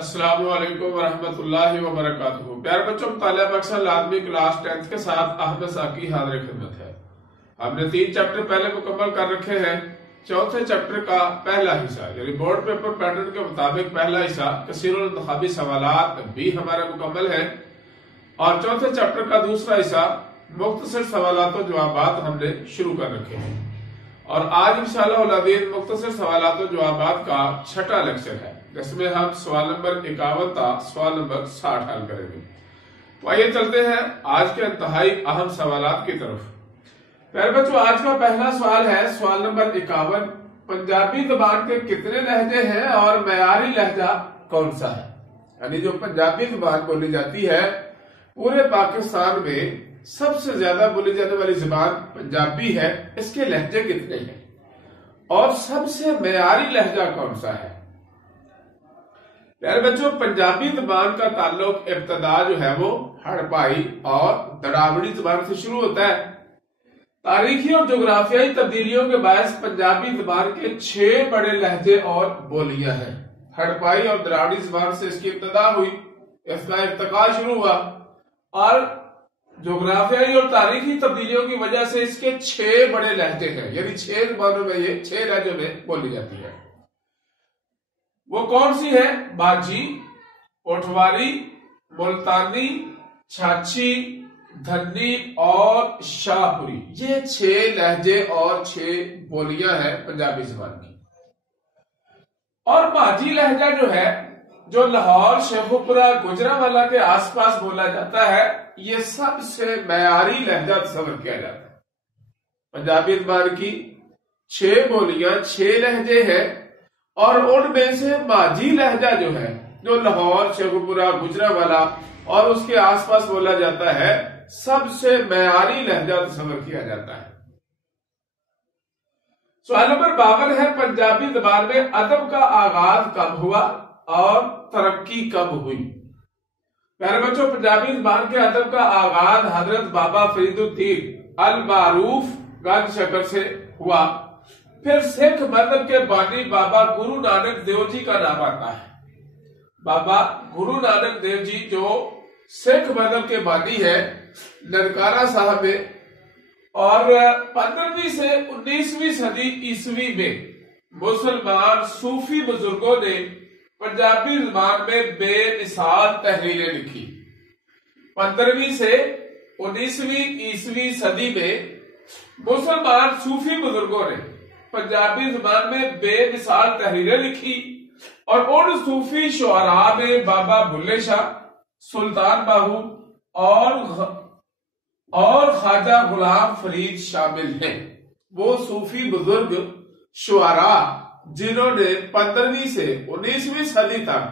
السلام علیکم ورحمۃ اللہ وبرکاتہ۔ پیارے بچوں، مطالعہ بخش لازمی کلاس 10 کے ساتھ احمد ساقی حاضر خدمت ہے۔ ہم نے 3 چیپٹر پہلے مکمل کر رکھے ہیں۔ چوتھے چیپٹر کا پہلا حصہ یعنی بورڈ پیپر پیٹرن کے مطابق پہلا حصہ کثیر الانتخابی سوالات بھی ہمارا مکمل ہے، اور چوتھے چیپٹر کا دوسرا حصہ مختصر سوالات و جوابات ہم نے شروع کر رکھے ہیں، اور آج انشاءاللہ العزیز مختصر سوالات و جوابات کا 6واں لیکچر ہے، جس میں ہم سوال نمبر 51 تا سوال نمبر 60 حل کریں گے۔ تو آئیے چلتے ہیں آج کے انتہائی اہم سوالات کی طرف۔ پیارے بچوں، آج کا پہلا سوال ہے سوال نمبر 51۔ پنجابی زبان کے کتنے لہجے ہیں اور معیاری لہجہ کون سا ہے؟ یعنی جو پنجابی زبان بولی جاتی ہے پورے پاکستان میں سب سے زیادہ بولی جانے والی زبان پنجابی ہے، اس کے لہجے کتنے ہیں اور سب سے معیاری لہجہ کون سا ہے؟ پیارے بچوں، پنجابی زبان کا تعلق ابتدا جو ہے وہ ہڑپائی اور دراوڑی زبان سے شروع ہوتا ہے۔ تاریخی اور جغرافیائی تبدیلیوں کے باعث پنجابی زبان کے 6 بڑے لہجے اور بولیاں ہیں۔ ہڑپائی اور دراوڑی زبان سے اس کی ابتدا ہوئی، اس کا ارتقاء شروع ہوا، اور جغرافیائی اور تاریخی تبدیلیوں کی وجہ سے اس کے 6 بڑے لہجے ہیں، یعنی 6 زبانوں میں یہ 6 لہجوں میں بولی جاتی ہے۔ وہ کون سی ہے؟ باجی، پوٹھواری، ملتانی، چھاچھی، دھنی اور شاہپوری، یہ 6 لہجے اور 6 بولیاں ہیں پنجابی زبان کی۔ اور باجی لہجہ جو ہے، جو لاہور، شیخوپورہ، گوجرانوالہ کے آس پاس بولا جاتا ہے، یہ سب سے معیاری لہجہ تصور کیا جاتا ہے۔ پنجابی زبان کی 6 بولیاں، 6 لہجے ہیں، اور ان میں سے ماجھی لہجہ جو ہے، جو لاہور، شیخوپورہ، گوجرانوالہ اور اس کے آس پاس بولا جاتا ہے، سب سے معیاری لہجہ تصور کیا جاتا ہے۔ سوال نمبر 52 ہے، پنجابی زبان میں ادب کا آغاز کب ہوا اور ترقی کب ہوئی؟ پیارے بچوں، پنجابی زبان کے ادب کا آغاز حضرت بابا فرید الدین المعروف گنج شکر سے ہوا، پھر سکھ مذہب کے بانی بابا گرو نانک دیو جی کا نام آتا ہے۔ بابا گرو نانک دیو جی جو سکھ مذہب کے بانی ہے، ننکانہ صاحب میں، اور 15ویں سے 19ویں صدی عیسوی میں مسلمان صوفی بزرگوں نے پنجابی زبان میں بے مثال تحریریں لکھی۔ 15ویں سے 19ویں عیسوی صدی میں مسلمان صوفی بزرگوں نے پنجابی زبان میں بے مثال تحریریں لکھی، اور ان صوفی شعراء میں بابا بلے شاہ، سلطان باہو اور خواجہ غلام فرید شامل ہیں۔ وہ صوفی بزرگ شعراء جنہوں نے 15ویں سے 19ویں صدی تک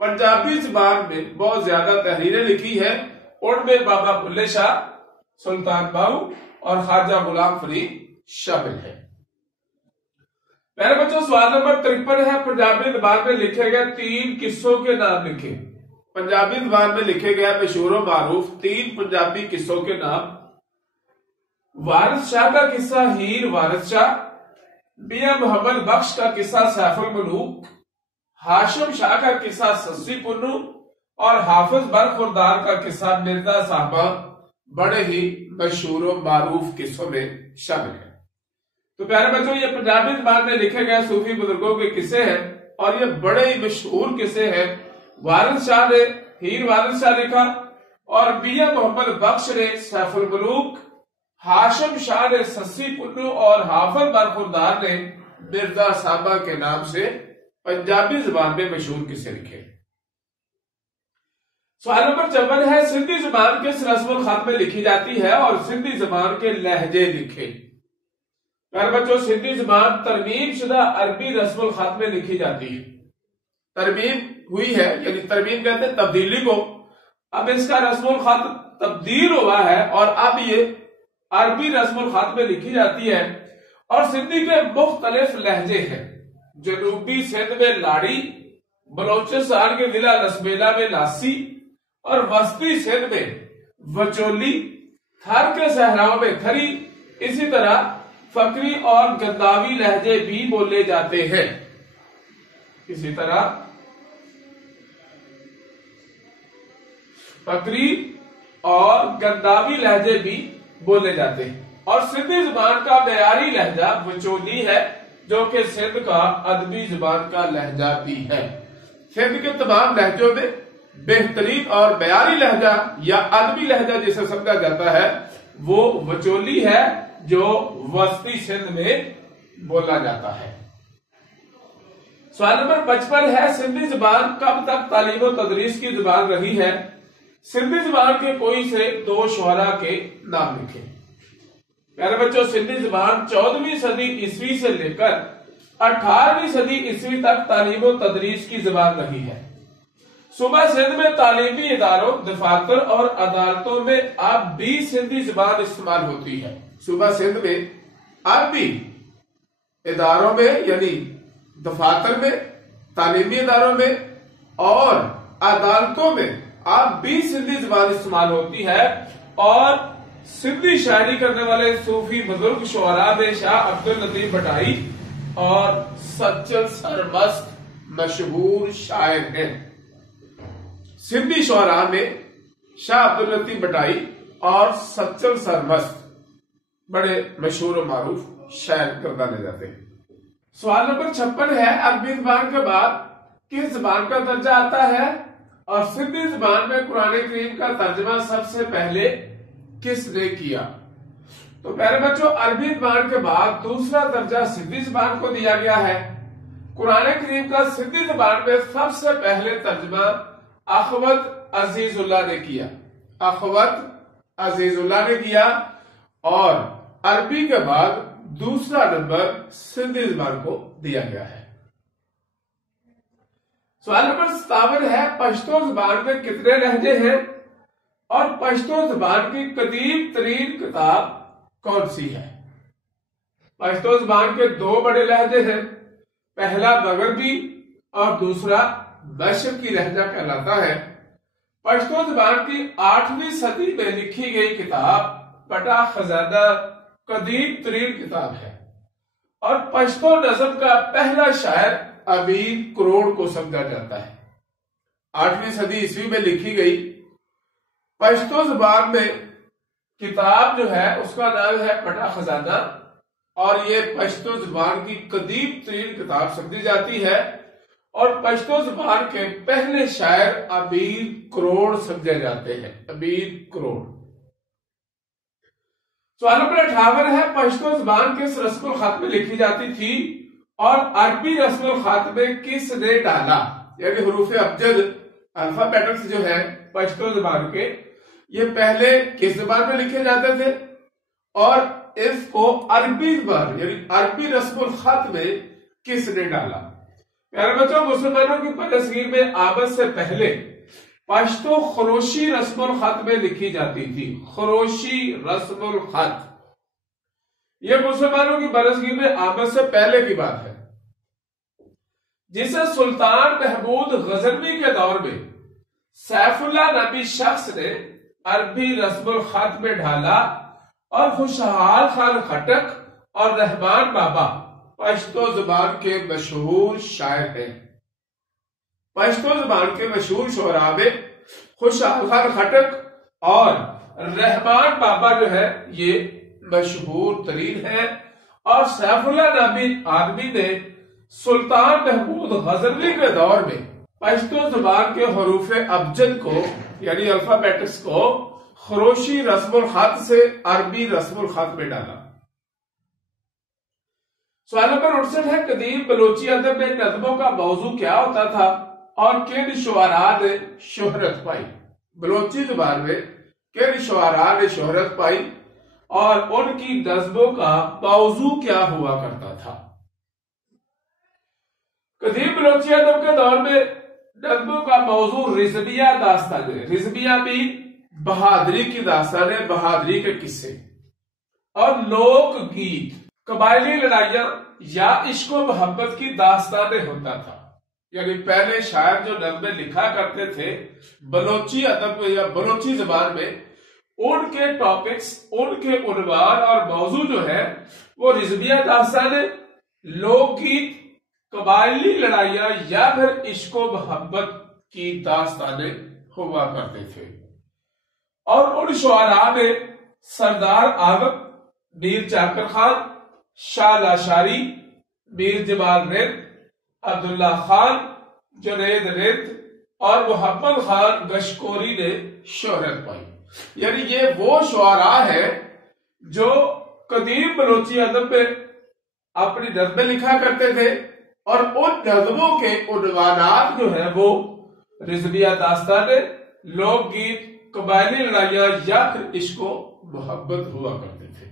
پنجابی زبان میں بہت زیادہ تحریریں لکھی ہیں، ان میں بابا بلے شاہ، سلطان باہو اور خواجہ غلام فرید شامل ہیں۔ میرے بچوں، سوال نمبر 53 ہے، پنجابی زبان میں لکھے گئے 3 قصوں کے نام لکھیں۔ پنجابی زبان میں لکھے گئے مشہور و معروف 3 پنجابی قصوں کے نام۔ وارث شاہ کا قصہ ہیر وارث شاہ، میاں محمد بخش کا قصہ سیف الملوک، ہاشم شاہ کا قصہ سسی پنو، اور حافظ برخوردار کا قصہ مرزا صاحبہ بڑے ہی مشہور و معروف قصوں میں شامل ہیں۔ تو پیارے بچوں، یہ پنجابی زبان میں لکھے گئے صوفی بزرگوں کے قصے ہیں، اور یہ بڑے ہی مشہور قصے ہیں۔ وارث شاہ نے ہیر وارث شاہ لکھا، اور میاں محمد بخش نے سیف الملوک، ہاشم شاہ نے سسی پنو، اور حافظ برخوردار نے مرزا صاحبہ کے نام سے پنجابی زبان میں مشہور قصے لکھے۔ سوال نمبر 54 ہے، سندھی زبان کس رسم الخط میں لکھی جاتی ہے اور سندھی زبان کے لہجے لکھے؟ پیارے بچوں، سندھی زبان ترمیم شدہ عربی رسم الخط میں لکھی جاتی ہے۔ ترمیم ہوئی ہے، یعنی ترمیم کہتے ہیں تبدیلی کو۔ اب اس کا رسم الخط تبدیل ہوا ہے، اور اب یہ عربی رسم الخط میں لکھی جاتی ہے، اور سندھی کے مختلف لہجے ہیں۔ جنوبی سندھ میں لاڑی، بلوچستان کے ضلع لسبیلا میں لاسی، اور وسطی سندھ میں وچولی، تھر کے صحراؤں میں تھری، اسی طرح فقری اور گنداوی لہجے بھی بولے جاتے ہیں۔ اسی طرح فقری اور گنداوی لہجے بھی بولے جاتے ہیں، اور سندھی زبان کا معیاری لہجہ وچولی ہے جو کہ سندھ کا ادبی زبان کا لہجہ بھی ہے۔ سندھ کے تمام لہجوں میں بہترین اور معیاری لہجہ یا ادبی لہجہ جسے سمجھا جاتا ہے وہ وچولی ہے جو وسطی سندھ میں بولا جاتا ہے۔ سوال نمبر 55 ہے، سندھی زبان کب تک تعلیم و تدریس کی زبان رہی ہے؟ سندھی زبان کے کوئی سے 2 شعراء کے نام لکھیں۔ پیارے بچوں، سندھی زبان 14ویں صدی عیسوی سے لے کر 18ویں صدی عیسوی تک تعلیم و تدریس کی زبان رہی ہے۔ صوبہ سندھ میں تعلیمی اداروں، دفاتر اور عدالتوں میں اب بھی سندھی زبان استعمال ہوتی ہے۔ صوبہ سندھ میں اب بھی اداروں میں یعنی دفاتر میں، تعلیمی اداروں میں اور عدالتوں میں اب بھی سندھی زبان استعمال ہوتی ہے، اور سندھی شاعری کرنے والے صوفی بزرگ شعراء میں شاہ عبداللطیف بھٹائی اور سچل سرمست مشہور شاعر ہیں۔ سندھی شعراء میں شاہ عبداللطیف بھٹائی اور سچل سرمست بڑے مشہور و معروف شاعر گردانے جاتے ہیں۔ سوال نمبر 56 ہے، عربی زبان کے بعد کس زبان کا درجہ آتا ہے اور سندھی زبان میں قرآن کریم کا ترجمہ سب سے پہلے کس نے کیا؟ تو پیارے بچوں، عربی زبان کے بعد دوسرا درجہ سندھی زبان کو دیا گیا ہے۔ قرآن کریم کا سندھی زبان میں سب سے پہلے ترجمہ اخوت عزیز اللہ نے کیا۔ اخوت عزیز اللہ نے کیا، اور عربی کے بعد دوسرا نمبر سندھی زبان کو دیا گیا ہے۔ سوال نمبر 57 ہے، پشتو زبان میں کتنے لہجے ہیں اور پشتو زبان کی قدیم ترین کتاب کون سی ہے؟ پشتو زبان کے 2 بڑے لہجے ہیں، پہلا مغربی اور دوسرا مشرقی لہجہ کہلاتا ہے۔ پشتو زبان کی 8ویں صدی میں لکھی گئی کتاب پٹا خزانہ قدیم ترین کتاب ہے، اور پشتو نظم کا پہلا شاعر امین کروڑ کو سمجھا جاتا ہے۔ 8ویں صدی عیسوی میں لکھی گئی پشتو زبان میں کتاب جو ہے اس کا نام ہے پٹا خزانہ، اور یہ پشتو زبان کی قدیم ترین کتاب سمجھی جاتی ہے، اور پشتو زبان کے پہلے شاعر امین کروڑ سمجھے جاتے ہیں۔ امین کروڑ۔ سوال نمبر 58 ہے، پشتو زبان کس رسم الخط میں لکھی جاتی تھی اور عربی رسم الخط میں کس نے ڈالا؟ یعنی حروف ابجد الفابیٹکس جو ہے پشتو زبان کے، یہ پہلے کس زبان میں لکھے جاتے تھے اور اس کو عربی زبان یعنی عربی رسم الخط میں کس نے ڈالا؟ پیارے بچوں، مسلمانوں کی برصغیر میں آمد سے پہلے پشتو خروشی رسم الخط میں لکھی جاتی تھی۔ خروشی رسم الخط یہ مسلمانوں کی برصغیر میں آمد سے پہلے کی بات ہے، جسے سلطان محمود غزنوی کے دور میں سیف اللہ نامی شخص نے عربی رسم الخط میں ڈھالا، اور خوشحال خان خٹک اور رحمان بابا پشتو زبان کے مشہور شاعر ہیں۔ پشتو زبان کے مشہور شعراء میں خوشحال خان خٹک اور رحمان بابا جو ہے یہ مشہور ترین ہے، اور سیف اللہ نامی آدمی نے سلطان محمود غزنوی کے دور میں پشتو زبان کے حروف ابجد کو یعنی الفابیٹکس کو خروشی رسم الخط سے عربی رسم الخط میں ڈالا۔ سوال نمبر 59 ہے، قدیم بلوچی ادب میں نظموں کا موضوع کیا ہوتا تھا اور کن شعراء نے شہرت پائی؟ بلوچی زبان میں کن شعراء نے شہرت پائی اور ان کی نظموں کا موضوع کیا ہوا کرتا تھا؟ قدیم بلوچی ادب کے دور میں نظموں کا موضوع رضویہ داستانیں، رضویہ بھی بہادری کی داستانیں، بہادری کے قصے اور لوک گیت، قبائلی لڑائیاں یا عشق و محبت کی داستانیں ہوتا تھا۔ یعنی پہلے شاعر جو نظمیں لکھا کرتے تھے بلوچی ادب یا بلوچی زبان میں، ان کے ٹاپکس، ان کے عنوان اور موضوع جو ہے وہ رضویہ داستانیں، لوک گیت، قبائلی لڑائیاں یا پھر عشق و محبت کی داستانیں ہوا کرتے تھے۔ اور ان شعراء میں سردار آغم، میر چاکر خان، شاہ لاشاری، میر جمال رند، عبداللہ خان، جنید رند اور محمد خان گشکوری نے شہرت پائی۔ یعنی یہ وہ شعراء ہیں جو قدیم بلوچی ادب میں اپنی نظمیں لکھا کرتے تھے، اور ان نظموں کے عنوانات جو ہیں وہ رضویہ داستانیں، لوک گیت، قبائلی لڑائیاں یا پھر عشق و محبت ہوا کرتے تھے۔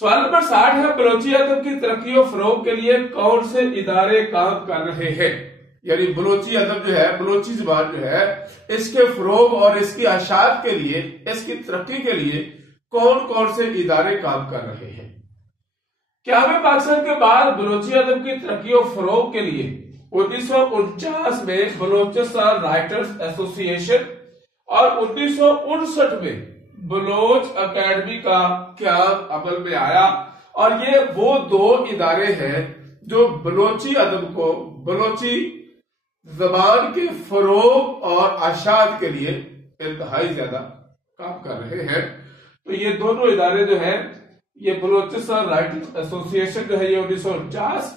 سوال نمبر 60 ہے، بلوچی ادب کی ترقی و فروغ کے لیے کون سے ادارے کام کر رہے ہیں؟ یعنی بلوچی ادب جو ہے، بلوچی زبان جو ہے، اس کے فروغ اور اس کی اشاعت کے لیے، اس کی ترقی کے لیے کون کون سے ادارے کام کر رہے ہیں؟ قیام پاکستان کے بعد بلوچی ادب کی ترقی و فروغ کے لیے 1949 میں بلوچستان رائٹرز ایسوسی ایشن اور 1959 میں بلوچ اکیڈمی کا قیام عمل میں آیا، اور یہ وہ دو ادارے ہیں جو بلوچی ادب کو، بلوچی زبان کے فروغ اور اشاعت کے لیے انتہائی زیادہ کام کر رہے ہیں۔ تو یہ دونوں ادارے جو ہیں، یہ بلوچستان رائٹرز ایسوسی ایشن جو ہے یہ 1949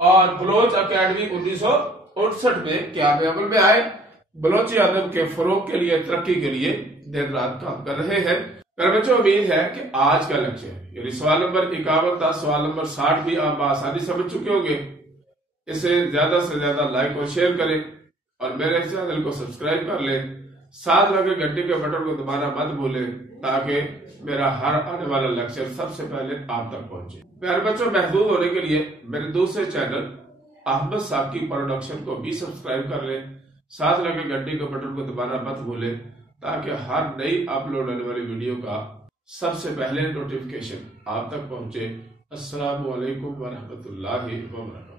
اور بلوچ اکیڈمی 1959 میں قیام عمل میں آئے، بلوچی ادب کے فروغ کے لیے، ترقی کے لیے دن رات کام کر رہے ہیں۔ میرے بچوں، امید ہے کہ آج کا لیکچر یعنی سوال نمبر 51 تا سوال نمبر 60 بھی آپ بآسانی سمجھ چکے ہوں گے۔ اسے زیادہ سے زیادہ لائک اور شیئر کریں اور میرے چینل کو سبسکرائب کر لیں، ساتھ لگے گھنٹی کے بٹن کو دبانا مت بھولیں تاکہ میرا ہر آنے والا لیکچر سب سے پہلے آپ تک پہنچے۔ پیارے بچوں، محظوظ ہونے کے لیے میرے دوسرے چینل احمد ساکی پروڈکشن کو بھی سبسکرائب کر لیں، ساتھ لگے گھنٹی کے بٹن کو دبانا مت بھولیں تاکہ ہر نئی اپلوڈ ہونے والی ویڈیو کا سب سے پہلے نوٹیفیکیشن آپ تک پہنچے۔ السلام علیکم ورحمۃ اللہ وبرکاتہ۔